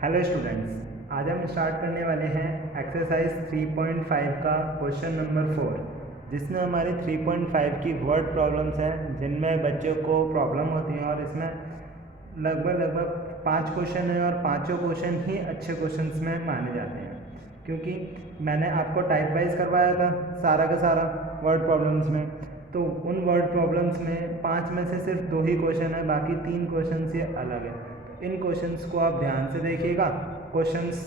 Hello students, आज हम start करने वाले हैं एक्सरसाइज 3.5 का क्वेश्चन नंबर 4, जिसमें हमारी 3.5 की वर्ड प्रॉब्लम्स हैं, जिनमें बच्चों को प्रॉब्लम होती है। और इसमें लगभग 5 क्वेश्चन हैं और पाँचों क्वेश्चन ही अच्छे क्वेश्चंस में माने जाते हैं, क्योंकि मैंने आपको टाइप वाइज करवाया था सारा का सारा वर्ड प्रॉब्लम्स में। तो उन वर्ड प्रॉब्लम्स में 5 में से सिर्फ 2 ही क्वेश्चन है, बाकी 3 क्वेश्चन ये अलग है। इन क्वेश्चंस को आप ध्यान से देखिएगा। क्वेश्चंस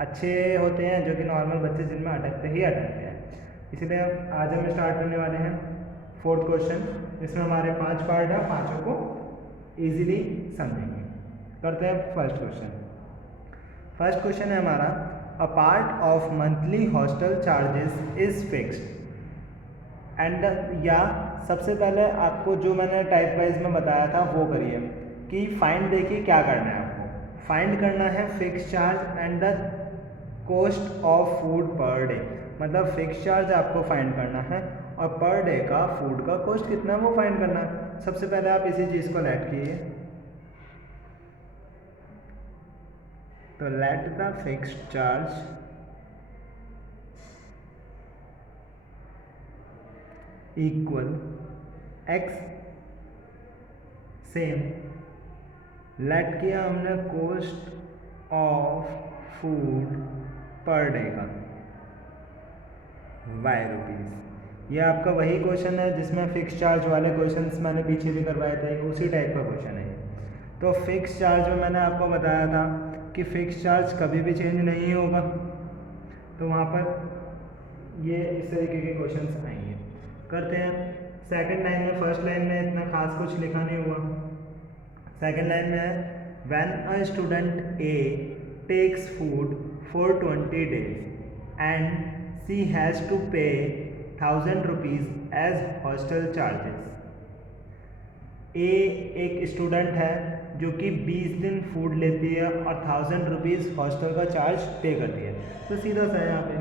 अच्छे होते हैं जो कि नॉर्मल बच्चे जिनमें अटकते हैं। इसलिए आज हम स्टार्ट करने वाले हैं 4th क्वेश्चन। इसमें हमारे 5 पार्ट है, पाँचों को इजीली समझेंगे। करते हैं फर्स्ट क्वेश्चन। फर्स्ट क्वेश्चन है हमारा, a part of monthly hostel charges is fixed and या सबसे पहले आपको जो मैंने टाइप वाइज में बताया था वो करिए कि फाइंड देखिए क्या करना है। आपको फाइंड करना है fix charge and the cost of food per day. मतलब फिक्स चार्ज आपको फाइंड करना है और पर डे का फूड का कॉस्ट कितना है वो फाइंड करना है। सबसे पहले आप इसी चीज़ को लेट कीजिए, तो let the fix charge equal x. Same late किया हमने cost of food per day का वाई रुपीज़। ये आपका वही क्वेश्चन है जिसमें फिक्स चार्ज वाले क्वेश्चंस मैंने पीछे भी करवाए थे, उसी टाइप का क्वेश्चन है। तो फिक्स चार्ज में मैंने आपको बताया था कि फिक्स चार्ज कभी भी चेंज नहीं होगा, तो वहाँ पर ये इस तरीके के क्वेश्चंस आएंगे। करते हैं सेकंड लाइन में। फर्स्ट लाइन में इतना खास कुछ लिखा नहीं हुआ। सेकंड लाइन में है, when a student A takes food for 20 days and she has to pay 1000 rupees as hostel charges. A एक स्टूडेंट है जो कि 20 दिन फूड लेती है और 1000 रुपीज़ हॉस्टल का चार्ज पे करती है। तो सीधा सा यहाँ पे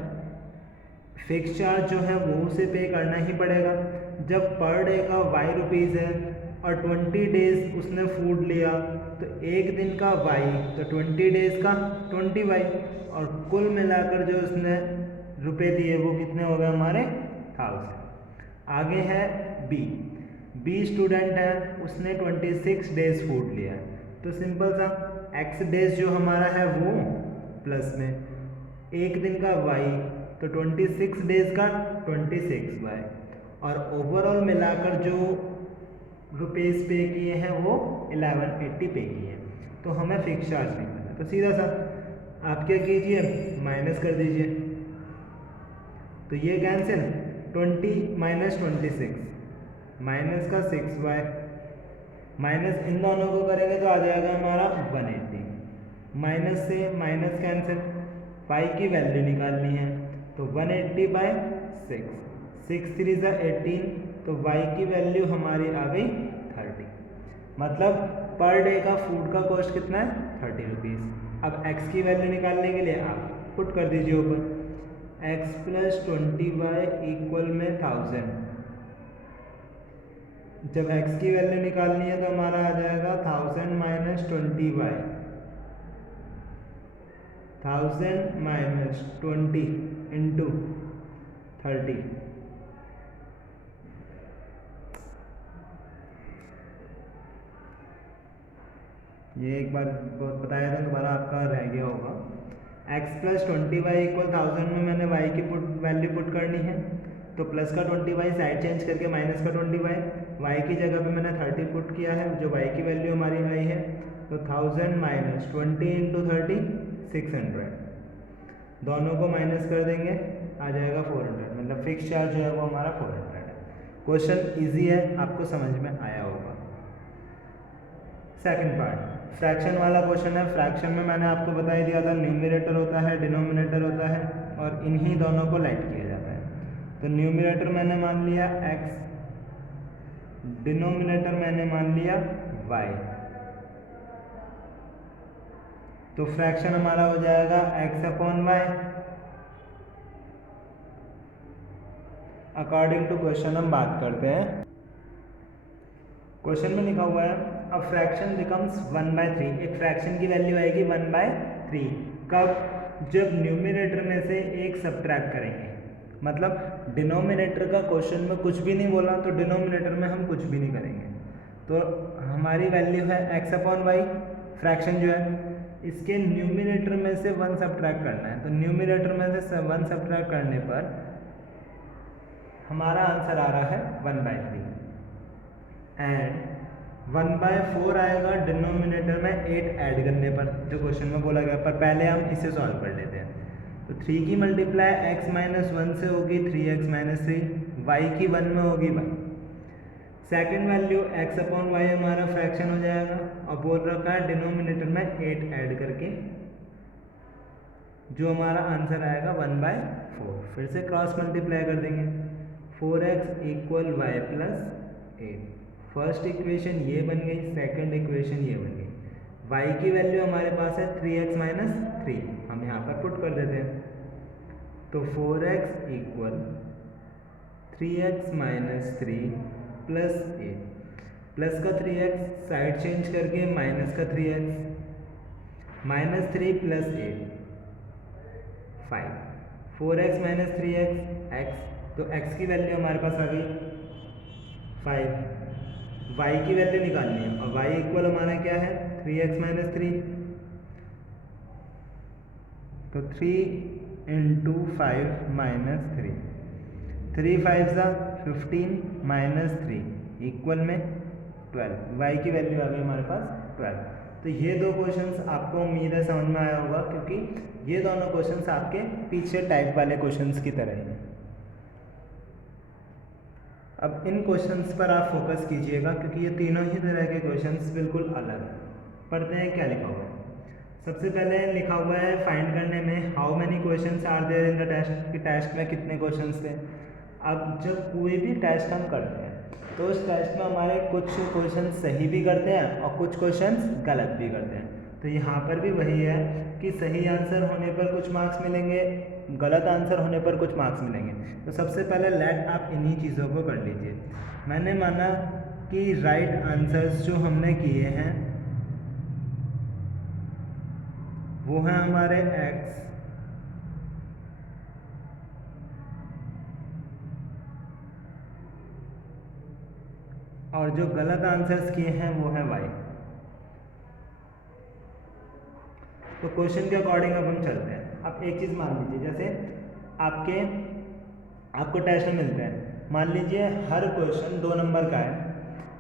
फिक्स चार्ज जो है वो उसे पे करना ही पड़ेगा। जब पर डे का वाई रुपीज़ है और 20 डेज उसने फूड लिया, तो एक दिन का वाई तो 20 डेज का 20 वाई, और कुल मिलाकर जो उसने रुपए दिए वो कितने हो गए हमारे 1000। आगे है बी स्टूडेंट है, उसने 26 डेज फूड लिया है। तो सिंपल सा एक्स डेज जो हमारा है वो प्लस में एक दिन का वाई तो 26 डेज का 26 वाई, और ओवरऑल मिलाकर जो रुपीज़ पे किए हैं वो 1180 पे किए हैं। तो हमें फिक्स चार्ज निकालना है। तो सीधा सा आप क्या कीजिए, माइनस कर दीजिए, तो ये कैंसिल 20 माइनस 26 माइनस का 6y माइनस इन दोनों को करेंगे तो आ जाएगा हमारा 180। माइनस से माइनस कैंसिल, पाई की वैल्यू निकालनी है तो 180 बाय 6, 6 3 ज़ा 18, तो y की वैल्यू हमारी आ गई 30। मतलब पर डे का फूड का कॉस्ट कितना है 30 रुपीज़। अब x की वैल्यू निकालने के लिए आप पुट कर दीजिए ऊपर, x प्लस 20y इक्वल में 1000। जब x की वैल्यू निकालनी है तो हमारा आ जाएगा 1000 माइनस 20y, 1000 माइनस 20 इंटू 30। ये एक बार बताया था, दोबारा आपका रह गया होगा। x प्लस 20y इक्वल 1000 में मैंने y की वैल्यू पुट करनी है, तो प्लस का 20y साइड चेंज करके माइनस का 20y, y की जगह पे मैंने 30 पुट किया है, जो y की वैल्यू हमारी आई है। तो 1000 माइनस 20 इंटू 30 600, दोनों को माइनस कर देंगे आ जाएगा 400। मतलब फिक्स चार्ज जो है वो हमारा 400 है। क्वेश्चन ईजी है, आपको समझ में आया होगा। सेकंड पार्ट फ्रैक्शन वाला क्वेश्चन है। फ्रैक्शन में मैंने आपको बता ही दिया था, न्यूमरेटर होता है, डिनोमिनेटर होता है, और इन्हीं दोनों को लेट किया जाता है। तो न्यूमरेटर मैंने मान लिया x, डिनोमिनेटर मैंने मान लिया y, तो फ्रैक्शन हमारा हो जाएगा x upon y. According to question हम बात करते हैं। क्वेश्चन में लिखा हुआ है, अब फ्रैक्शन बिकम्स 1/3। एक फ्रैक्शन की वैल्यू आएगी 1/3। 3। कब? जब न्यूमिनेटर में से एक सब्ट्रैक्ट करेंगे, मतलब डिनोमिनेटर का क्वेश्चन में कुछ भी नहीं बोला तो डिनोमिनेटर में हम कुछ भी नहीं करेंगे। तो हमारी वैल्यू है x अपॉन वाई, फ्रैक्शन जो है इसके न्यूमिनेटर में से 1 सब्ट्रैक्ट करना है। तो न्यूमिनेटर में से 1 सब्ट्रैक्ट करने पर हमारा आंसर आ रहा है 1/3 एंड 1/4 आएगा डिनोमिनेटर में 8 ऐड करने पर, जो क्वेश्चन में बोला गया। पर पहले हम इसे सॉल्व कर लेते हैं। तो 3 की मल्टीप्लाई x माइनस 1 से होगी 3x माइनस 3, y की 1 में होगी y। Second value x upon y हमारा फ्रैक्शन हो जाएगा और बोल रखा है डिनोमिनेटर में 8 ऐड करके, जो हमारा आंसर आएगा 1/4। फिर से क्रॉस मल्टीप्लाई कर देंगे, 4x equal y plus 8। First equation ये बन गई, सेकंड इक्वेशन ये बन गई। y की वैल्यू हमारे पास है 3x माइनस 3, हम यहाँ पर पुट कर देते हैं। तो 4x equal 3x minus 3 plus 8, plus का 3x साइड चेंज करके माइनस का 3x, minus 3 plus 8 5, 4x minus 3x x, तो x की वैल्यू हमारे पास आ गई 5। y की वैल्यू निकालनी है और y इक्वल हमारा क्या है 3x माइनस 3, तो 3 इंटू 5 माइनस 3, 3 5 सा 15 माइनस 3 इक्वल में 12। y की वैल्यू आ गई हमारे पास 12। तो ये दो क्वेश्चंस आपको उम्मीद है समझ में आया होगा, क्योंकि ये दोनों क्वेश्चंस आपके पीछे टाइप वाले क्वेश्चंस की तरह हैं। अब इन क्वेश्चंस पर आप फोकस कीजिएगा, क्योंकि ये तीनों ही तरह के क्वेश्चंस बिल्कुल अलग हैं। पढ़ते हैं क्या लिखा हुआ है। सबसे पहले लिखा हुआ है फाइंड करने में how many questions are there in the test, कि टेस्ट में कितने क्वेश्चंस थे। अब जब कोई भी टेस्ट हम करते हैं तो उस टेस्ट में हमारे कुछ क्वेश्चन सही भी करते हैं और कुछ क्वेश्चंस गलत भी करते हैं। तो यहाँ पर भी वही है कि सही आंसर होने पर कुछ मार्क्स मिलेंगे, गलत आंसर होने पर कुछ मार्क्स मिलेंगे। तो सबसे पहले लेट आप इन्हीं चीज़ों को कर लीजिए। मैंने माना कि राइट आंसर्स जो हमने किए हैं वो हैं हमारे x, और जो गलत आंसर्स किए हैं वो है y। तो क्वेश्चन के अकॉर्डिंग अब हम चलते हैं। अब एक चीज़ मान लीजिए, जैसे आपको टेस्ट में मिलते हैं, मान लीजिए हर क्वेश्चन 2 नंबर का है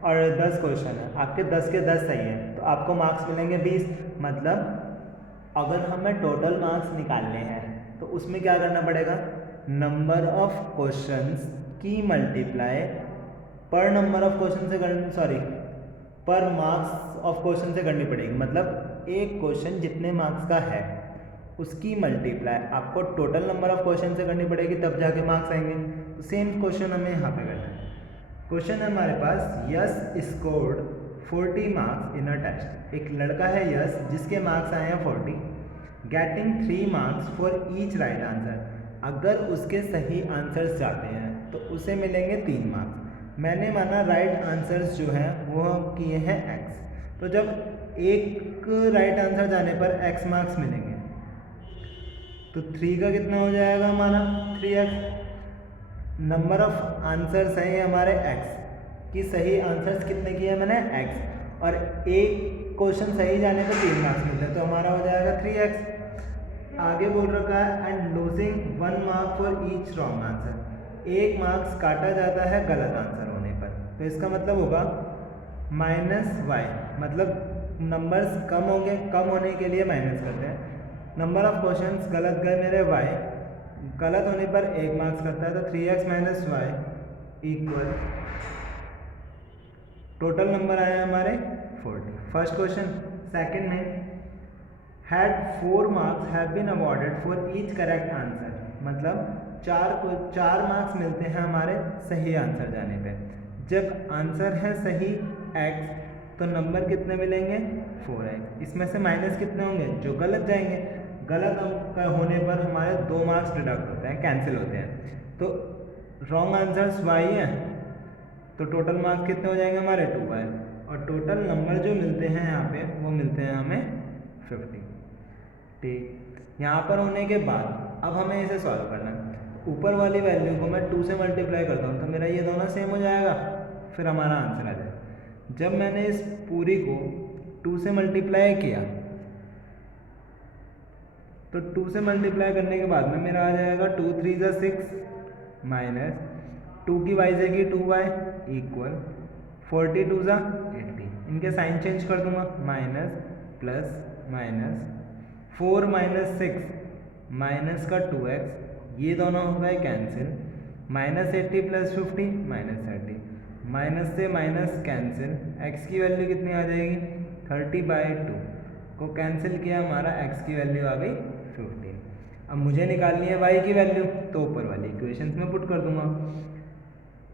और 10 क्वेश्चन है, आपके 10 के 10 सही हैं तो आपको मार्क्स मिलेंगे 20। मतलब अगर हमें टोटल मार्क्स निकालने हैं तो उसमें क्या करना पड़ेगा, नंबर ऑफ क्वेश्चंस की मल्टीप्लाई पर नंबर ऑफ क्वेश्चन से पर मार्क्स ऑफ क्वेश्चन से करनी पड़ेगी। मतलब एक क्वेश्चन जितने मार्क्स का है उसकी मल्टीप्लाई आपको टोटल नंबर ऑफ क्वेश्चन से करनी पड़ेगी, तब जाके मार्क्स आएंगे। तो सेम क्वेश्चन हमें यहाँ पे करना है। क्वेश्चन है हमारे पास, Yash scored 40 marks in a test. एक लड़का है यस जिसके मार्क्स आए हैं 40, getting 3 marks for each right answer. अगर उसके सही आंसर्स जाते हैं तो उसे मिलेंगे 3 मार्क्स। मैंने माना राइट आंसर्स जो हैं वो किए हैं x, तो जब एक राइट आंसर जाने पर x मार्क्स मिलेंगे तो 3 का कितना हो जाएगा हमारा 3x। नंबर ऑफ आंसर्स हैं ये हमारे x, कि सही आंसर्स कितने किए मैंने x, और एक क्वेश्चन सही जाने पर 3 मार्क्स मिलते हैं तो हमारा हो जाएगा 3x। आगे बोल रखा है and losing 1 mark for each wrong answer. 1 marks काटा जाता है गलत आंसर होने पर, तो इसका मतलब होगा -y। मतलब नंबर्स कम होंगे, कम होने के लिए माइनस करते हैं। नंबर ऑफ क्वेश्चंस गलत गए मेरे y, गलत होने पर 1 मार्क्स करता है, तो 3x minus y equal total number आए हमारे 40। First question. सेकंड में had 4 marks have been awarded for each correct answer. मतलब 4 मार्क्स मिलते हैं हमारे सही आंसर जाने पे। जब आंसर है सही x तो नंबर कितने मिलेंगे 4x। इसमें से माइनस कितने होंगे जो गलत जाएंगे। गलत होने पर हमारे 2 मार्क्स डिडक्ट होते हैं, कैंसिल होते हैं। तो रॉन्ग आंसर्स y हैं तो टोटल मार्क्स कितने हो जाएंगे हमारे 2y, और टोटल नंबर जो मिलते हैं यहाँ पे वो मिलते हैं हमें 50। ठीक, यहाँ पर होने के बाद अब हमें इसे सॉल्व करना है। ऊपर वाली वैल्यू को मैं 2 से मल्टीप्लाई करता हूँ तो मेरा ये दोनों सेम हो जाएगा, फिर हमारा आंसर आ जाएगा। जब मैंने इस पूरी को 2 से मल्टीप्लाई किया तो 2 से मल्टीप्लाई करने के बाद में मेरा आ जाएगा 2 3 ज़ा 6 माइनस 2 की वाई जाएगी 2y इक्वल 42 ज़ा 80। इनके साइन चेंज कर दूंगा, minus plus minus 4 minus 6 minus का 2x, ये दोनों हो गए cancel, minus 80 plus 50 minus 30, minus से माइनस कैंसिल, x की वैल्यू कितनी आ जाएगी 30/2 को कैंसिल किया, हमारा x की वैल्यू आ गई 15। अब मुझे निकालनी है y की वैल्यू, तो ऊपर वाली इक्वेशन में पुट कर दूंगा।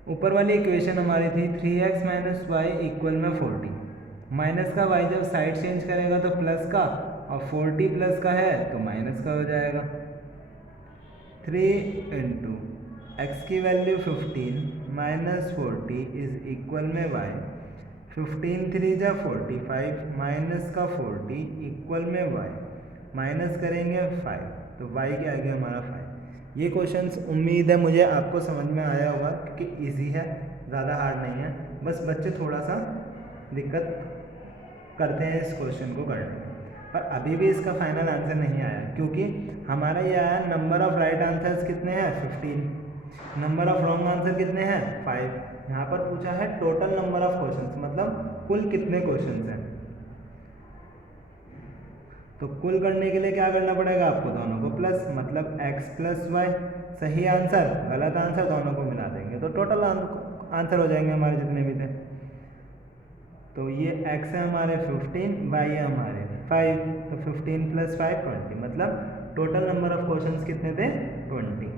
ऊपर वाली इक्वेशन हमारी थी 3x माइनस वाई इक्वल में 40, माइनस का y जब साइड चेंज करेगा तो प्लस का, और 40 प्लस का है तो माइनस का हो जाएगा। 3 इंटू एक्स की वैल्यू 15 माइनस 40 इज इक्वल में y, 15 3 जा 45 माइनस का 40 इक्वल में y, माइनस करेंगे 5 तो y के आगे हमारा 5। ये क्वेश्चंस उम्मीद है मुझे आपको समझ में आया होगा, क्योंकि इजी है, ज़्यादा हार्ड नहीं है, बस बच्चे थोड़ा सा दिक्कत करते हैं इस क्वेश्चन को करने में। पर अभी भी इसका फाइनल आंसर नहीं आया, क्योंकि हमारा ये आया नंबर ऑफ राइट आंसर्स कितने हैं 15, नंबर ऑफ रॉन्ग आंसर कितने हैं 5। यहाँ पर पूछा है टोटल नंबर ऑफ क्वेश्चंस, मतलब कुल कितने क्वेश्चंस हैं। तो कुल करने के लिए क्या करना पड़ेगा आपको, दोनों को प्लस, मतलब x प्लस वाई, सही आंसर गलत आंसर दोनों को मिला देंगे तो टोटल आंसर हो जाएंगे हमारे जितने भी थे। तो ये x है हमारे 15, y है हमारे 5, तो 15 प्लस 5 20, मतलब टोटल नंबर ऑफ क्वेश्चंस कितने थे 20।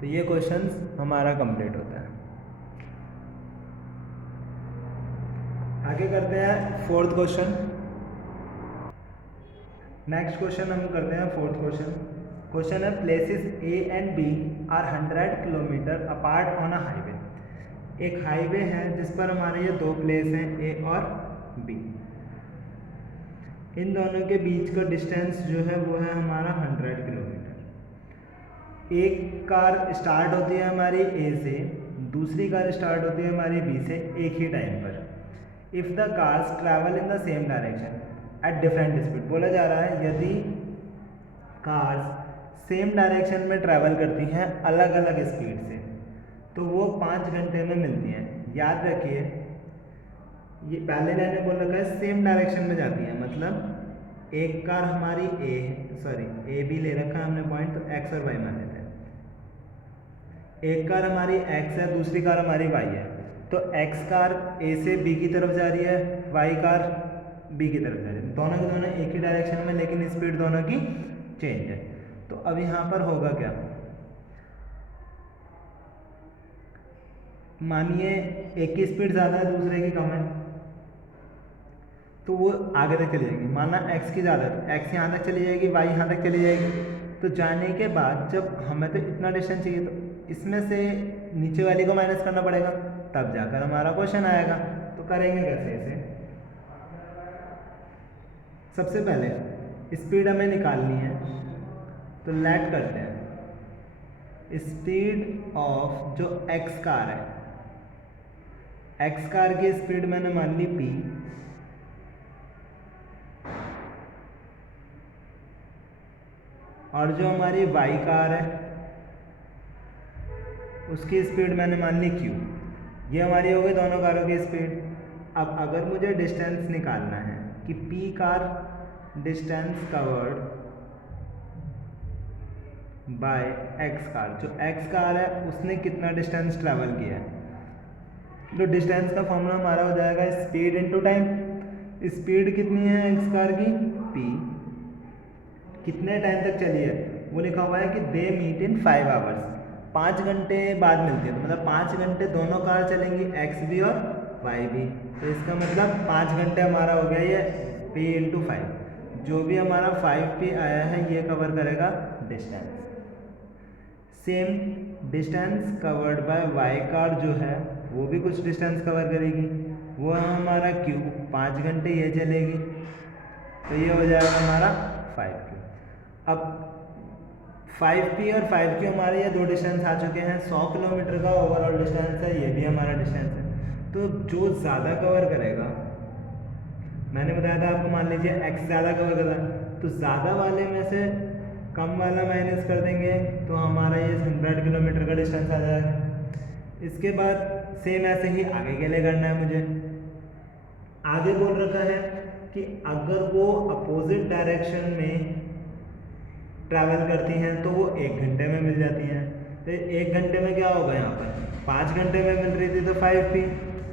तो ये क्वेश्चंस हमारा कंप्लीट होता है। आगे करते हैं फोर्थ क्वेश्चन। नेक्स्ट क्वेश्चन हम करते हैं फोर्थ क्वेश्चन। क्वेश्चन है places A and B are 100 kilometre apart on a highway. एक हाईवे है जिस पर हमारे ये दो प्लेस हैं ए और बी। इन दोनों के बीच का डिस्टेंस जो है वो है हमारा 100 किलोमीटर। एक कार स्टार्ट होती है हमारी ए से, दूसरी कार स्टार्ट होती है हमारी बी से एक ही टाइम पर। If the cars travel in the same direction at different speed, बोला जा रहा है यदि कार्स सेम डायरेक्शन में ट्रैवल करती हैं अलग अलग स्पीड से तो वो 5 घंटे में मिलती हैं। याद रखिए ये पहले लाइन में बोल रखा है सेम डायरेक्शन में जाती है, मतलब एक कार हमारी ए बी ले रखा है हमने पॉइंट, तो एक्स और वाई मान लेते हैं। एक कार हमारी एक्स है, दूसरी कार हमारी वाई है, तो एक्स कार ए से बी की तरफ जा रही है, वाई कार बी की तरफ जा रही है, दोनों के दोनों एक ही डायरेक्शन में, लेकिन स्पीड दोनों की चेंज है। तो अब यहाँ पर होगा क्या, मानिए एक की स्पीड ज़्यादा है दूसरे की कम है, तो वो आगे तक चली जाएगी। मानना एक्स की ज़्यादा है, एक्स यहाँ तक चली जाएगी, वाई यहाँ तक चली जाएगी। तो जाने के बाद जब हमें तो इतना डिस्टेंस चाहिए, तो इसमें से नीचे वाली को माइनस करना पड़ेगा, तब जाकर हमारा क्वेश्चन आएगा। तो करेंगे कैसे इसे, सबसे पहले स्पीड हमें निकालनी है, तो लेट करते हैं स्पीड ऑफ जो एक्स कार है, एक्स कार की स्पीड मैंने मान ली p, और जो हमारी वाई कार है उसकी स्पीड मैंने मान ली q। ये हमारी हो गई दोनों कारों की स्पीड। अब अगर मुझे डिस्टेंस निकालना है कि p car distance covered bye x car, जो एक्स कार है उसने कितना डिस्टेंस ट्रैवल किया है, तो डिस्टेंस का फॉर्मूला हमारा हो जाएगा स्पीड इनटू टाइम। स्पीड कितनी है एक्स कार की p, कितने टाइम तक चली है, वो लिखा हुआ है कि दे मीट इन 5 आवर्स, 5 घंटे बाद मिलती है, तो मतलब 5 घंटे दोनों कार चलेंगी, एक्स भी और वाई भी। तो इसका मतलब 5 घंटे हमारा हो गया ये p इंटू 5, जो भी हमारा 5p आया है ये कवर करेगा distance. Same distance covered by y car जो है वो भी कुछ डिस्टेंस कवर करेगी, वो है हमारा q, 5 घंटे ये चलेगी, तो ये हो जाएगा हमारा 5Q। अब 5P और 5Q हमारे ये दो डिस्टेंस आ चुके हैं। 100 किलोमीटर का ओवरऑल डिस्टेंस है, ये भी हमारा डिस्टेंस है। तो जो ज़्यादा कवर करेगा, मैंने बताया था आपको, मान लीजिए x ज़्यादा कवर कर रहा है, तो ज़्यादा वाले में से कम वाला माइनस कर देंगे तो हमारा ये 100 किलोमीटर का डिस्टेंस आ जाएगा। इसके बाद सेम ऐसे ही आगे के लिए करना है मुझे। आगे बोल रखा है कि अगर वो अपोजिट डायरेक्शन में ट्रैवल करती हैं तो वो 1 घंटे में मिल जाती हैं। तो 1 घंटे में क्या होगा, यहाँ पर 5 घंटे में मिल रही थी तो 5P,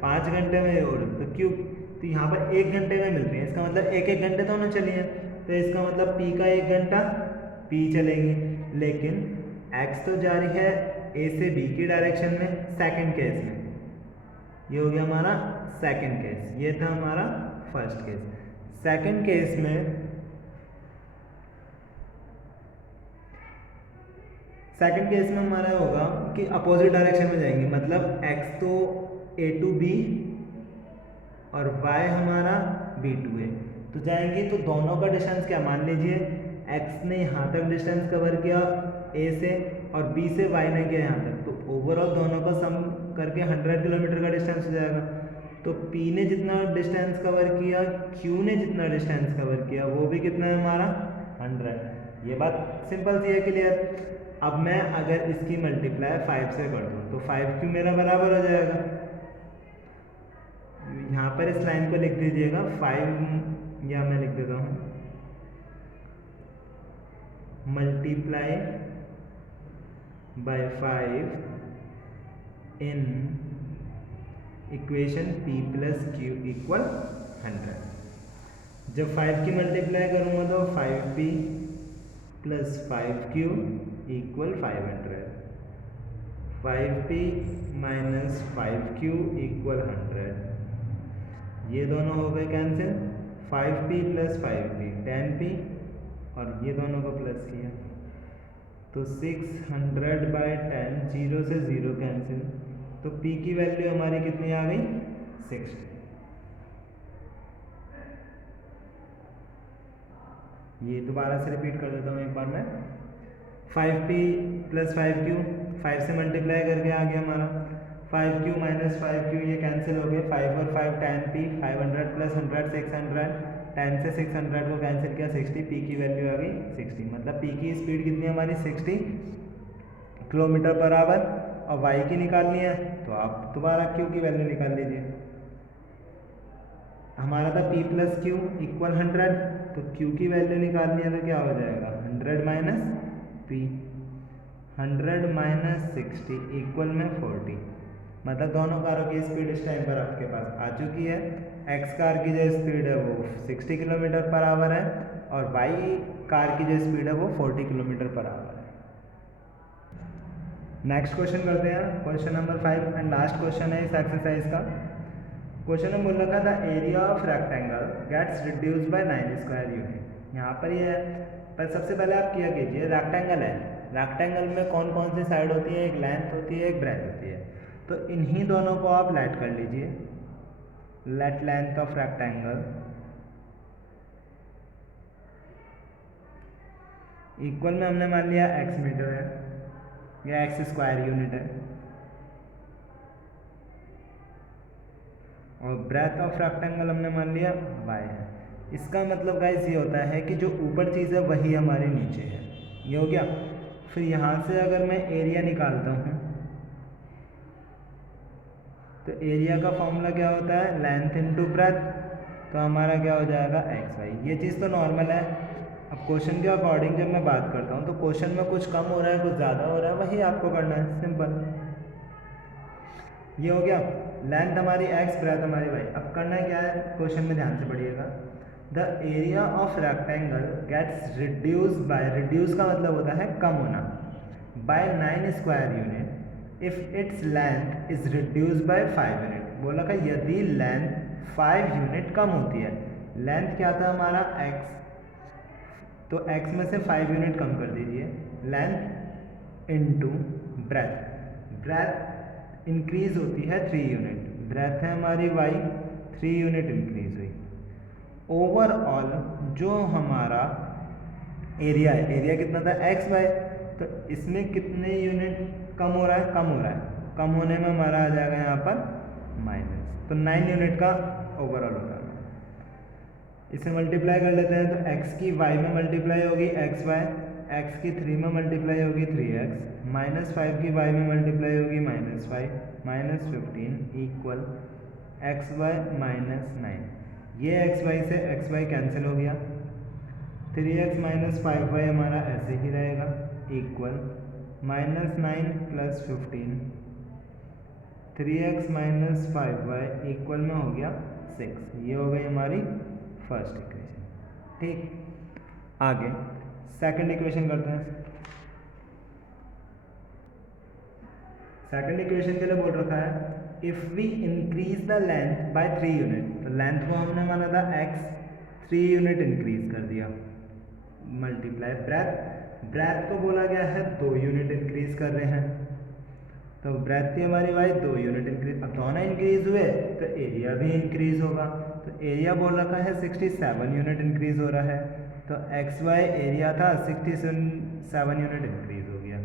5 घंटे में और तो Q, तो यहाँ पर 1 घंटे में मिल रही है। इसका मतलब 1-1 घंटे तो चली है, तो इसका मतलब P का 1 घंटा P चलेंगी। लेकिन X तो जा रही है A से B की डायरेक्शन में सेकंड केस में। ये हो गया हमारा सेकंड केस, ये था हमारा फर्स्ट केस। सेकंड केस में हमारा होगा कि अपोजिट डायरेक्शन में जाएंगे, मतलब x तो A to B और y हमारा B to A तो जाएंगे। तो दोनों का डिस्टेंस क्या, मान लीजिए x ने यहाँ तक डिस्टेंस कवर किया A से और B से y ने किया यहाँ तक, तो ओवरऑल दोनों का सम करके 100 किलोमीटर का डिस्टेंस हो जाएगा। तो P ने जितना डिस्टेंस कवर किया, Q ने जितना डिस्टेंस कवर किया, वो भी कितना है हमारा 100। ये बात सिंपल सी है, क्लियर। अब मैं अगर इसकी मल्टीप्लाई 5 से कर दूँ तो 5Q मेरा बराबर हो जाएगा। यहाँ पर इस लाइन को लिख दीजिएगा 5, या मैं लिख देता हूँ multiply by 5 in equation P plus Q equal 100। जब 5 की मल्टीप्लाई करूँगा तो 5P plus 5Q equal 500। 5P minus 5Q equal 100। ये दोनों हो गए cancel. 5P plus 5P 10P, और ये दोनों को प्लस किया तो 600/10, 0 से 0 कैंसिल, तो P की वैल्यू हमारी कितनी आ गई 60। ये दोबारा से रिपीट कर देता हूँ एक बार मैं। 5P प्लस 5Q 5 से मल्टीप्लाई करके आ गया हमारा 5Q माइनस 5Q, ये कैंसिल हो गए। 5 और 5 10P, 500 प्लस 100 600, 10 से 600 को कैंसिल किया 60, P की वैल्यू आ गई 60। मतलब P की स्पीड कितनी है हमारी 60 किलोमीटर पर आवर, और Y की निकालनी है तो आप दोबारा Q की वैल्यू निकाल लीजिए। हमारा था P प्लस Q इक्वल 100, तो Q की वैल्यू निकालनी है तो क्या हो जाएगा 100 माइनस P, 100 माइनस 60 इक्वल में 40। मतलब दोनों कारों की स्पीड इस टाइम पर आपके पास आ चुकी है। X कार की जो स्पीड है वो 60 किलोमीटर पर आवर है, और Y कार की जो स्पीड है वो 40 किलोमीटर पर आवर है। नेक्स्ट क्वेश्चन करते हैं, question number 5 and last question है इस एक्सरसाइज का। क्वेश्चन में बोल रखा था area of rectangle gets reduced by 9 square unit. यहाँ पर ये है, पर सबसे पहले आप क्या कीजिए, रेक्टेंगल है, रेक्टेंगल में कौन कौन सी साइड होती है, एक लेंथ होती है, एक ब्रेथ होती है। तो इन्हीं दोनों को आप लेट कर लीजिए, late length of rectangle equal में हमने मान लिया x मीटर है या x स्क्वायर यूनिट है, और ब्रेथ ऑफ रेक्टेंगल हमने मान लिया y है। इसका मतलब गाइस ये होता है कि जो ऊपर चीज़ है वही हमारे नीचे है, ये हो गया। फिर यहाँ से अगर मैं एरिया निकालता हूँ तो एरिया का फॉर्मूला क्या होता है, लेंथ इनटू ब्रेथ, तो हमारा क्या हो जाएगा xy। ये चीज़ तो नॉर्मल है। अब क्वेश्चन के अकॉर्डिंग जब मैं बात करता हूँ तो क्वेश्चन में कुछ कम हो रहा है कुछ ज़्यादा हो रहा है, वही आपको करना है, सिंपल। ये हो गया, लेंथ हमारी x, ब्रेथ हमारी y। अब करना है क्या है, क्वेश्चन में ध्यान से पढ़िएगा। The area of rectangle gets reduce by, reduce का मतलब होता है कम होना, by 9 square unit if its length is reduce by 5 unit. बोला का यदि लेंथ 5 यूनिट कम होती है। लेंथ क्या था हमारा x, तो x में से 5 यूनिट कम कर दीजिए, length into breadth, breadth increase होती है 3 यूनिट, ब्रेथ है हमारी y, 3 यूनिट इंक्रीज हुई। ओवरऑल जो हमारा एरिया है, एरिया कितना था एक्स वाई, तो इसमें कितने यूनिट कम हो रहा है, कम हो रहा है, कम होने में हमारा आ जाएगा यहाँ पर माइनस, तो 9 यूनिट का ओवरऑल होगा। इसे मल्टीप्लाई कर लेते हैं, तो x की y में मल्टीप्लाई होगी एक्स वाई, एक्स की 3 में मल्टीप्लाई होगी 3x, -5 की y में मल्टीप्लाई होगी -5, -15 इक्वल एक्स वाई -9। ये एक्स वाई से एक्स वाई कैंसिल हो गया, 3x - 5y हमारा ऐसे ही रहेगा इक्वल -9 + 15, 3x - 5y इक्वल में हो गया 6। ये हो गई हमारी फर्स्ट इक्वेशन। ठीक, आगे सेकंड इक्वेशन करते हैं। सेकंड इक्वेशन के लिए बोल रखा है if we increase the length by 3 unit, तो लेंथ को हमने माना था x, 3 यूनिट इंक्रीज कर दिया, मल्टीप्लाई ब्रेथ, ब्रेथ को बोला गया है 2 यूनिट इंक्रीज कर रहे हैं, तो ब्रेथ थी हमारी वाई 2 यूनिट इंक्रीज, अब दोनों इंक्रीज हुए तो एरिया भी इंक्रीज होगा, तो एरिया बोल रखा है 67 यूनिट इंक्रीज हो रहा है, तो एक्स वाई एरिया था 67 यूनिट इंक्रीज हो गया।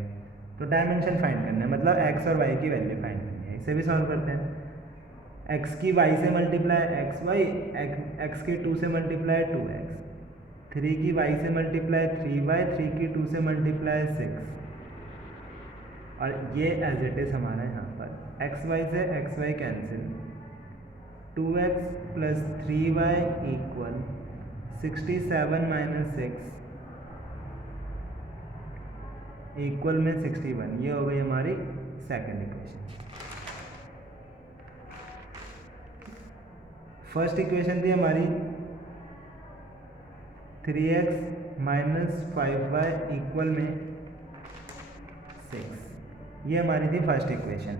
तो डायमेंशन फाइंड करना है, मतलब एक्स और वाई की वैल्यू फाइंड करनी है। इसे भी सॉल्व करते हैं। एक्स की वाई से मल्टीप्लाई एक्स वाई, एक्स की 2 से मल्टीप्लाई 2x, 3 की वाई से मल्टीप्लाई 3y, 3 की 2 से मल्टीप्लाई 6, और ये एज इट इज़ हमारा यहाँ पर एक्स वाई से x y cancel, 2x + 3y equal 67 - 6 equal में 61। ये हो गई हमारी सेकंड इक्वेशन। फर्स्ट इक्वेशन थी हमारी 3x - 5y इक्वल में 6। ये हमारी थी फर्स्ट इक्वेशन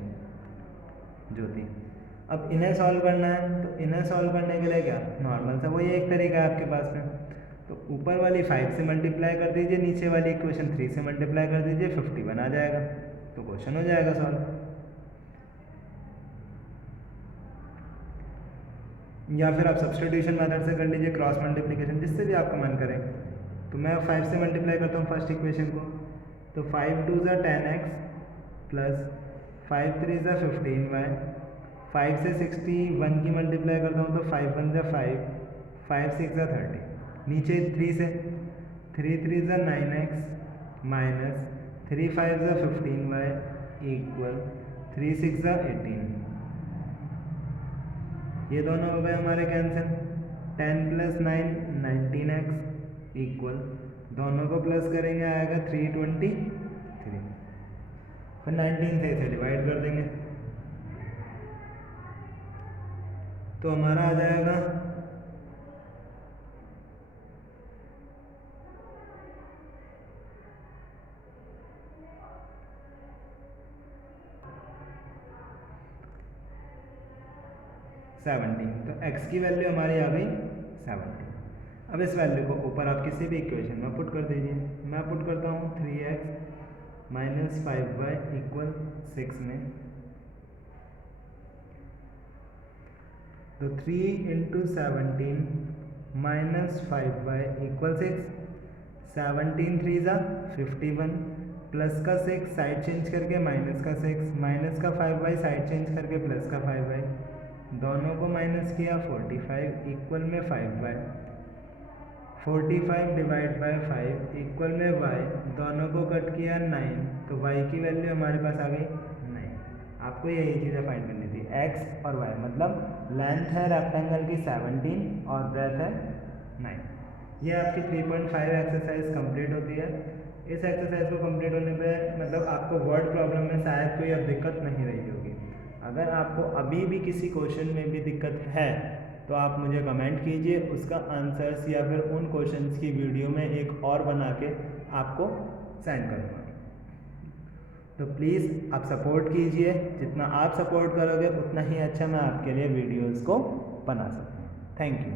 जो थी। अब इन्हें सॉल्व करना है, तो इन्हें सॉल्व करने के लिए क्या, नॉर्मल सा वही एक तरीका है आपके पास में, तो ऊपर वाली 5 से मल्टीप्लाई कर दीजिए, नीचे वाली इक्वेशन 3 से मल्टीप्लाई कर दीजिए, 51 आ जाएगा, तो क्वेश्चन हो जाएगा सॉल्व। या फिर आप सब्स्टिट्यूशन मेथड से कर लीजिए, क्रॉस मल्टीप्लिकेशन, जिससे भी आपका मन करे। तो मैं 5 से मल्टीप्लाई करता हूँ फर्स्ट इक्वेशन को, तो 5 2 ज़ा 10x प्लस 5 3 ज़ा 15y, 5 से 61 की मल्टीप्लाई करता हूँ, तो 5 1 ज़ा 5, 5 6 ज़ा 30, नीचे 3 से 3 3 ज़ा 9x माइनस 3 5 ज़ा 15y इक्वल 3 6 ज़ा 18। ये दोनों हो गए हमारे कैंसिल, 10 + 9 19x इक्वल, दोनों को प्लस करेंगे आएगा 323, फिर 19 से इसे डिवाइड कर देंगे, तो हमारा आ जाएगा 17। तो x की वैल्यू हमारी आ गई 17। अब इस वैल्यू को ऊपर आप किसी भी इक्वेशन में पुट कर दीजिए। मैं पुट करता हूँ 3x - 5y इक्वल 6 में, तो 3 × 17 - 5y इक्वल 6, 17 3 ज़ा 51, प्लस का 6 साइड चेंज करके माइनस का 6, माइनस का 5y साइड चेंज करके प्लस का 5y, दोनों को माइनस किया 45 इक्वल में 5y, 45 डिवाइड बाय 5 इक्वल में y, दोनों को कट किया 9, तो y की वैल्यू हमारे पास आ गई 9। आपको यही चीज़ें फाइंड करनी थी, x और y, मतलब लेंथ है रेक्टेंगल की 17 और ब्रेथ है 9। ये आपकी 3.5 एक्सरसाइज कंप्लीट होती है। इस एक्सरसाइज को कंप्लीट होने पे मतलब आपको वर्ड प्रॉब्लम में शायद कोई अब दिक्कत नहीं रही होगी। अगर आपको अभी भी किसी क्वेश्चन में भी दिक्कत है तो आप मुझे कमेंट कीजिए, उसका आंसर्स या फिर उन क्वेश्चंस की वीडियो में एक और बना के आपको सेंड करूँगा। तो प्लीज़ आप सपोर्ट कीजिए, जितना आप सपोर्ट करोगे उतना ही अच्छा मैं आपके लिए वीडियोज़ को बना सकूँ। Thank you.